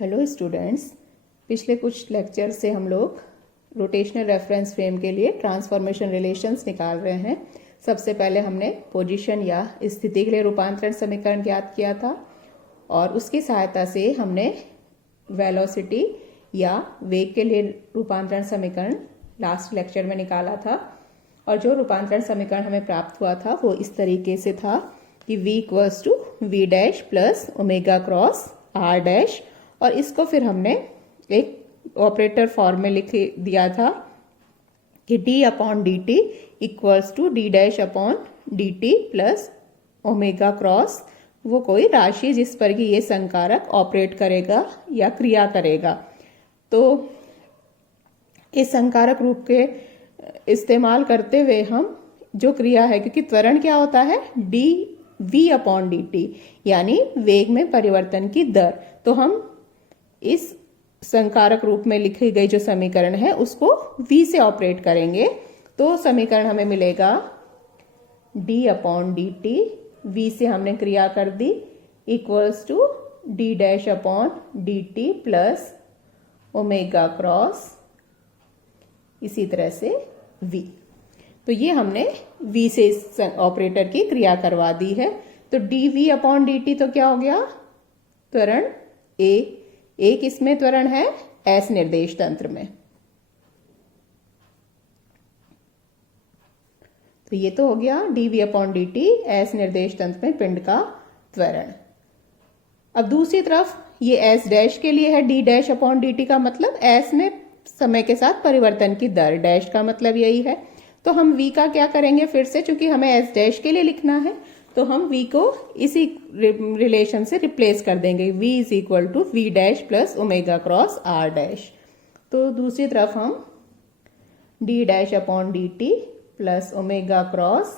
Hello students, पिछले कुछ lecture से हम लोग रोटेशनल रेफरेंस फ्रेम के लिए ट्रांसफॉर्मेशन रिलेशंस निकाल रहे हैं। सबसे पहले हमने पोजीशन या स्थिति के लिए रूपांतरण समीकरण ज्ञात किया था और उसकी सहायता से हमने वेलोसिटी या वेग के लिए रूपांतरण समीकरण लास्ट लेक्चर में निकाला था। और जो रूपांतरण समीकरण हमें प्राप्त हुआ था वो इस तरीके से था कि v equals to V dash plus omega cross R dash, और इसको फिर हमने एक ऑपरेटर फॉर्म में लिख दिया था कि d upon D T equals to D dash upon D T plus omega cross वो कोई राशि जिस पर कि ये संकारक ऑपरेट करेगा या क्रिया करेगा। तो इस संकारक रूप के इस्तेमाल करते हुए हम जो क्रिया है, क्योंकि त्वरण क्या होता है D V upon D T यानी वेग में परिवर्तन की दर, तो हम इस संकारक रूप में लिखी गई जो समीकरण है उसको v से ऑपरेट करेंगे। तो समीकरण हमें मिलेगा d upon D T, v से हमने क्रिया कर दी, equals to d dash upon D T plus omega cross, इसी तरह से v। तो ये हमने v से इस ऑपरेटर की क्रिया करवा दी है। तो dv अपॉन dt तो क्या हो गया, त्वरण a, एक इसमें त्वरण है s निर्देश तंत्र में। तो ये तो हो गया dv अपॉन dt s निर्देश तंत्र में पिंड का त्वरण। अब दूसरी तरफ ये s डैश के लिए है d डैश अपॉन dt का मतलब s में समय के साथ परिवर्तन की दर, डैश का मतलब यही है। तो हम v का क्या करेंगे, फिर से चूंकि हमें s डैश के लिए लिखना है तो हम v को इसी रिलेशन से रिप्लेस कर देंगे, v is equal to V dash plus omega cross R dash. तो दूसरी तरफ हम d dash upon D T plus omega cross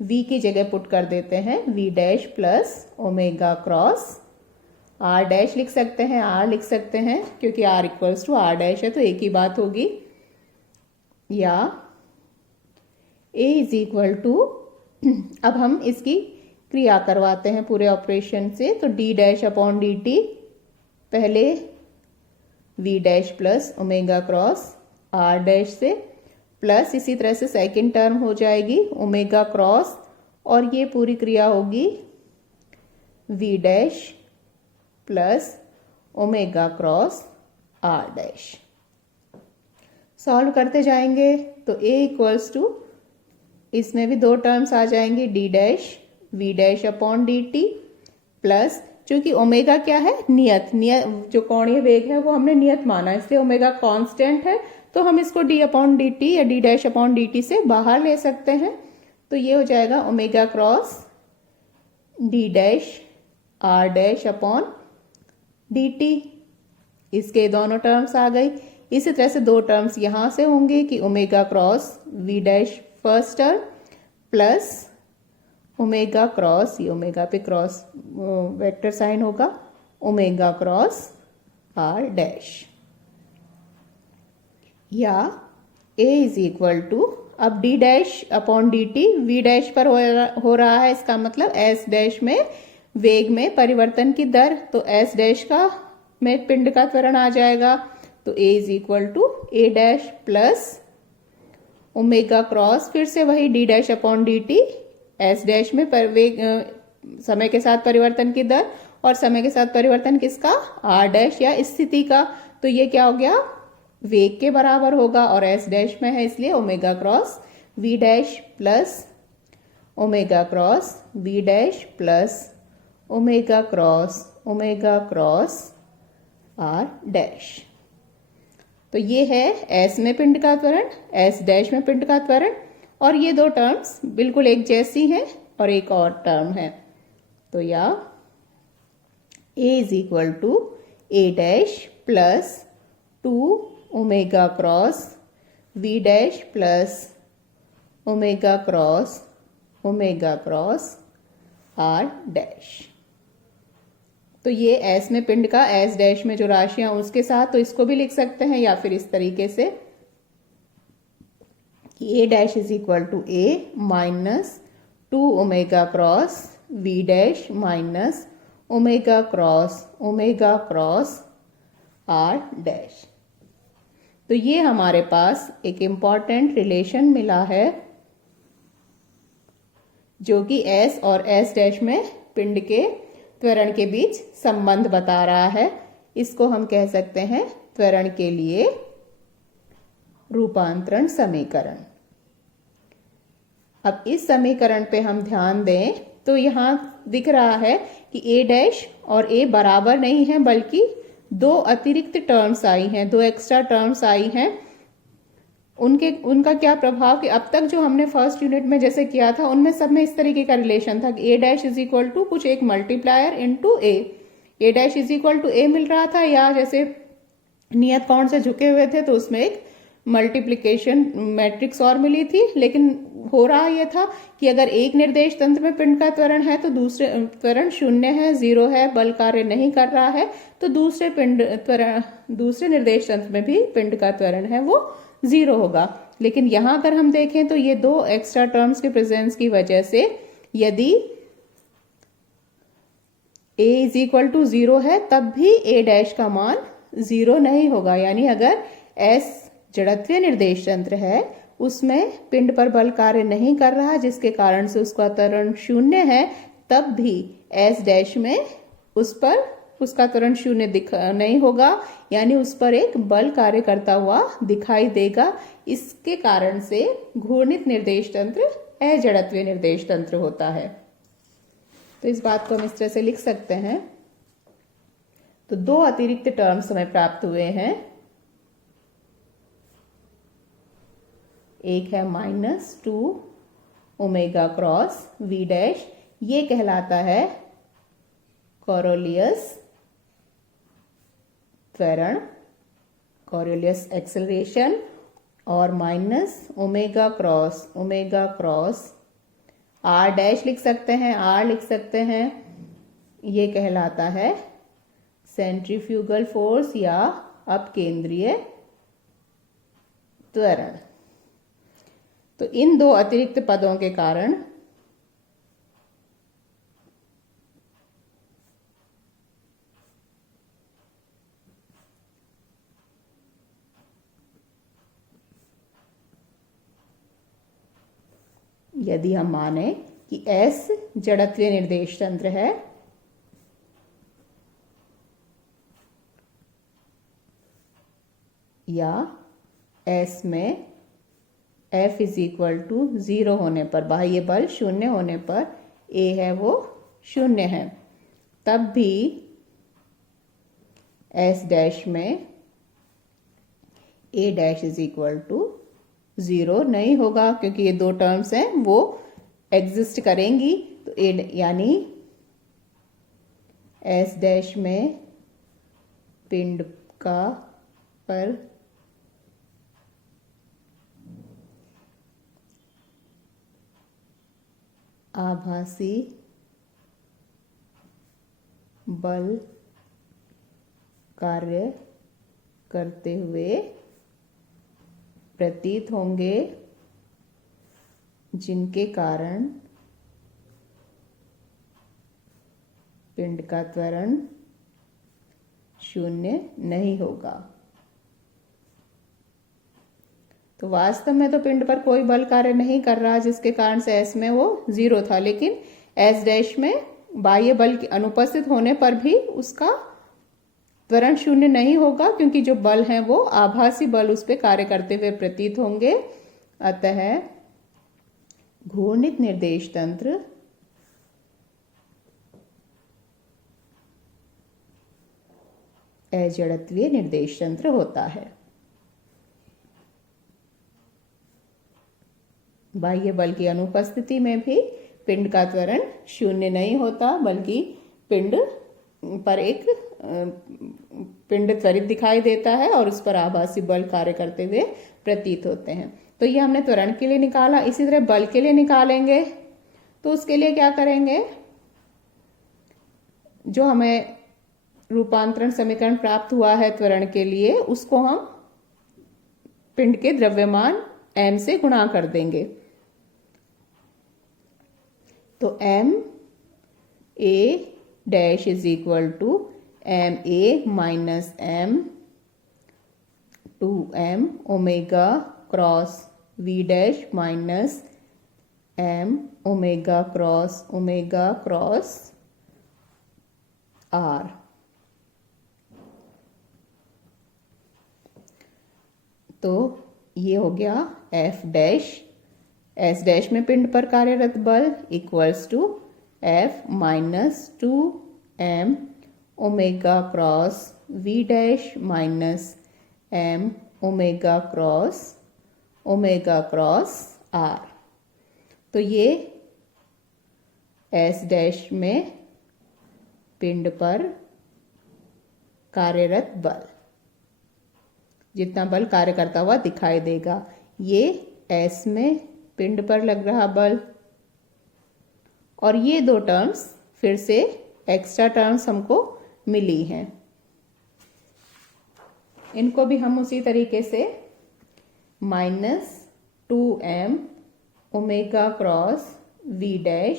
v की जगह पुट कर देते हैं v dash plus omega cross R dash लिख सकते हैं, r लिख सकते हैं क्योंकि r equals to R dash है तो एक ही बात होगी, या a इज इक्वल टू, अब हम इसकी क्रिया करवाते हैं पूरे ऑपरेशन से। तो d dash upon D T पहले v dash plus omega cross r dash से प्लस इसी तरह से सेकंड टर्म हो जाएगी ओमेगा क्रॉस, और ये पूरी क्रिया होगी v dash plus omega cross r dash. Solve करते जाएंगे तो a इक्वल्स टू, इसमें भी दो टर्म्स आ जाएंगी d dash v dash upon D T plus, चूंकि ओमेगा क्या है नियत जो कोणीय वेग है वो हमने नियत माना, इसलिए ओमेगा कांस्टेंट है तो हम इसको d अपॉन डी टी या d dash upon D T से बाहर ले सकते हैं। तो ये हो जाएगा omega cross d dash r dash upon D T, इसके दोनों टर्म्स आ गई। इसी तरह से दो टर्म्स यहां से होंगे कि omega cross v dash first term plus omega cross, ये ओमेगा पे क्रॉस वेक्टर साइन होगा, ओमेगा क्रॉस आर डैश, या a इज इक्वल टू, अब d dash upon D T v dash पर हो रहा है, इसका मतलब s डैश में वेग में परिवर्तन की दर, तो s डैश का में पिंड का त्वरण आ जाएगा। तो a is equal to a dash plus omega cross, फिर से वही d dash upon D T, S dash में वेग समय के साथ परिवर्तन की दर, और समय के साथ परिवर्तन किसका, r डैश या स्थिति का। तो ये क्या हो गया, वेग के बराबर होगा और s डैश में है इसलिए omega cross v dash plus omega cross v dash plus omega cross r dash. तो ये है s में पिंड का त्वरण, s डैश में पिंड का त्वरण, और ये दो टर्म्स बिल्कुल एक जैसी हैं और एक और टर्म है। तो या a is equal to a dash plus 2 omega cross v dash plus omega cross r dash. तो ये s में पिंड का s डैश में जो राशियां उसके साथ, तो इसको भी लिख सकते हैं या फिर इस तरीके से कि a dash is equal to a minus 2 omega cross v dash minus omega cross R dash. तो ये हमारे पास एक इंपॉर्टेंट रिलेशन मिला है जो कि S और S डैश में पिंड के त्वरण के बीच संबंध बता रहा है। इसको हम कह सकते हैं त्वरण के लिए रूपांतरण समीकरण। अब इस समीकरण पे हम ध्यान दें तो यहां दिख रहा है कि A डैश और A बराबर नहीं है, बल्कि दो अतिरिक्त टर्म्स आई हैं, दो एक्स्ट्रा टर्म्स आई हैं। उनका क्या प्रभाव कि अब तक जो हमने फर्स्ट यूनिट में जैसे किया था उनमें सब में इस तरीके का रिलेशन था कि A dash is equal to कुछ एक multiplier into A dash is equal to A मिल रहा था, या जैसे नियत कोण से झुके हुए थे तो उसमें एक मल्टीप्लिकेशन मैट्रिक्स और मिली थी। लेकिन हो रहा यह था कि अगर एक निर्देश तंत्र में पिंड का त्वरण है तो दूसरे त्वरण शून्य है, जीरो है, बल कार्य नहीं कर रहा है, तो दूसरे निर्देश तंत्र में भी पिंड का त्वरण है वो जीरो होगा। लेकिन यहां अगर हम देखें तो ये दो एक्स्ट्रा टर्म्स के प्रेजेंस की वजह से यदि A is equal to zero है तब भी A डैश का मान जीरो नहीं होगा। यानी अगर S जड़त्वीय निर्देश तंत्र है उसमें पिंड पर बल कार्य नहीं कर रहा जिसके कारण से उसका त्वरण शून्य है, तब भी S डैश में उसका त्वरण शून्य नहीं होगा, यानी उस पर एक बल कार्य करता हुआ दिखाई देगा। इसके कारण से घूर्णित निर्देश तंत्र अजड़त्वीय निर्देश तंत्र होता है। तो इस बात को हम इस तरह से लिख सकते हैं। तो दो अतिरिक्त टर्म्स हमें प्राप्त हुए हैं, एक है -2 ओमेगा क्रॉस V डैश, ये कहलाता है कोरोलियस त्वरण, कोरोलियस एक्सेलरेशन, और -ओमेगा क्रॉस R डैश लिख सकते हैं, R लिख सकते हैं, ये कहलाता है सेंट्रीफ्यूगल फोर्स या अपकेंद्रीय त्वरण। तो इन दो अतिरिक्त पदों के कारण यदि हम माने कि S जड़त्वीय निर्देश तंत्र है या S में F is equal to zero होने पर, बाह्य बल शून्य होने पर A है वो शून्य है, तब भी S डैश में A dash is equal to zero नहीं होगा, क्योंकि ये दो टर्म्स हैं वो एग्जिस्ट करेंगी। तो यानी S डैश में पिंड का पर आभासी बल कार्य करते हुए प्रतीत होंगे, जिनके कारण पिंड का त्वरण शून्य नहीं होगा। तो वास्तव में तो पिंड पर कोई बल कार्य नहीं कर रहा जिसके कारण से S में वो जीरो था, लेकिन S डैश में बाह्य बल की अनुपस्थित होने पर भी उसका त्वरण शून्य नहीं होगा, क्योंकि जो बल हैं वो आभासी बल उस पर कार्य करते हुए प्रतीत होंगे। अतः घूर्णित निर्देश तंत्र अजड़त्वीय निर्देश तंत्र होता है। बाह्य बल की अनुपस्थिति में भी पिंड का त्वरण शून्य नहीं होता, बल्कि पिंड त्वरित दिखाई देता है और उस पर आभासी बल कार्य करते हुए प्रतीत होते हैं। तो ये हमने त्वरण के लिए निकाला। इसी तरह बल के लिए निकालेंगे तो उसके लिए क्या करेंगे, जो हमें रूपांतरण समीकरण प्राप्त हुआ है त्वरण के लिए, उसको हम पिंड के द्रव्यमान m से गुणा कर देंगे। तो m A dash is equal to M A minus M 2m omega cross v dash minus m omega cross r। तो ये हो गया f डैश s डैश में पिंड पर कार्यरत बल equals to f minus 2m omega cross v dash minus m omega cross r। तो ये s डैश में पिंड पर कार्यरत बल, जितना बल कार्य करता हुआ दिखाई देगा, ये s में पिंड पर लग रहा बल। और ये दो टर्म्स फिर से एक्स्ट्रा टर्म्स हमको मिली हैं, इनको भी हम उसी तरीके से minus 2m omega cross v dash,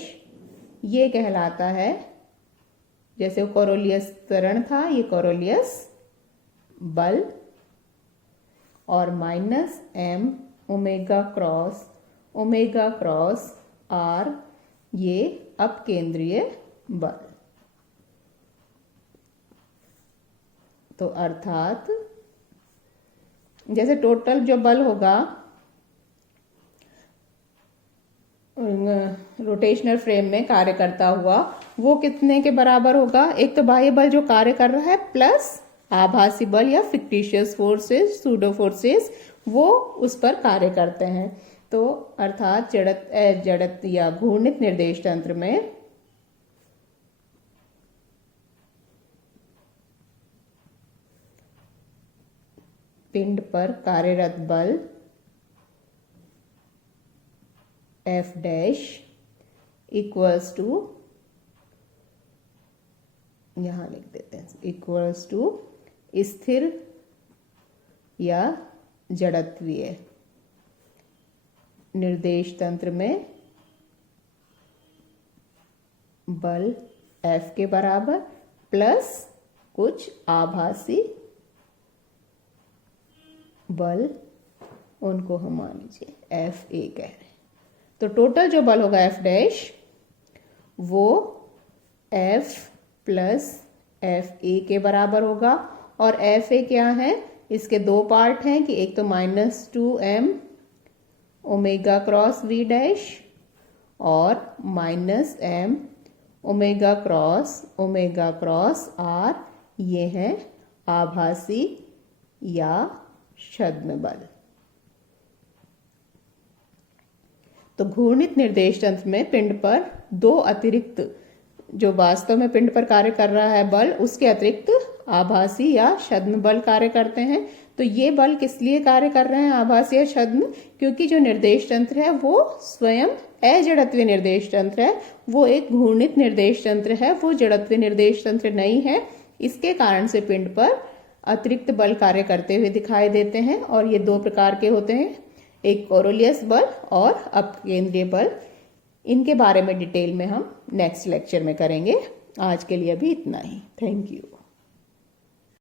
ये कहलाता है, जैसे वो कोरोलियस त्वरण था, ये कोरोलियस बल, और minus m omega cross r, ये अपकेंद्रीय बल। तो अर्थात जैसे टोटल जो बल होगा रोटेशनल फ्रेम में कार्य करता हुआ, वो कितने के बराबर होगा? एक तो बाह्य बल जो कार्य कर रहा है प्लस आभासी बल या फिक्टिशियस फोर्सेस, सूडो फोर्सेस, वो उस पर कार्य करते हैं। तो अर्थात जड़त या घूर्णित निर्देश तंत्र में पिंड पर कार्यरत बल F डैश इक्वल्स टू, यहां लिख देते हैं, इक्वल्स टू स्थिर या जड़त्वीय निर्देश तंत्र में बल F के बराबर प्लस कुछ आभासी बल, उनको हम मान लीजिए FA कह रहे हैं। तो टोटल जो बल होगा F डैश, वो F प्लस FA के बराबर होगा। और FA क्या है? इसके दो पार्ट हैं कि एक तो minus 2m omega cross v dash और minus m omega cross r, ये है आभासी या छद्म बल। तो घूर्णित निर्देश तंत्र में पिंड पर दो अतिरिक्त, जो वास्तव में पिंड पर कार्य कर रहा है बल, उसके अतिरिक्त आभासी या छद्म बल कार्य करते हैं। तो ये बल किस लिए कार्य कर रहे हैं, आभासी या छद्म? क्योंकि जो निर्देश तंत्र है वो स्वयं अजड़त्वीय निर्देश तंत्र है, वो एक घूर्णित निर्देश तंत्र है, वो जड़त्वीय निर्देश तंत्र नहीं है। इसके कारण से पिंड पर अतिरिक्त बल कार्य करते हुए दिखाई देते हैं। और ये दो प्रकार के होते हैं, एक कोरोलियस बल और अपकेंद्रीय बल। इनके बारे में डिटेल में हम नेक्स्ट लेक्चर में करेंगे। आज के लिए अभी इतना ही। Thank you.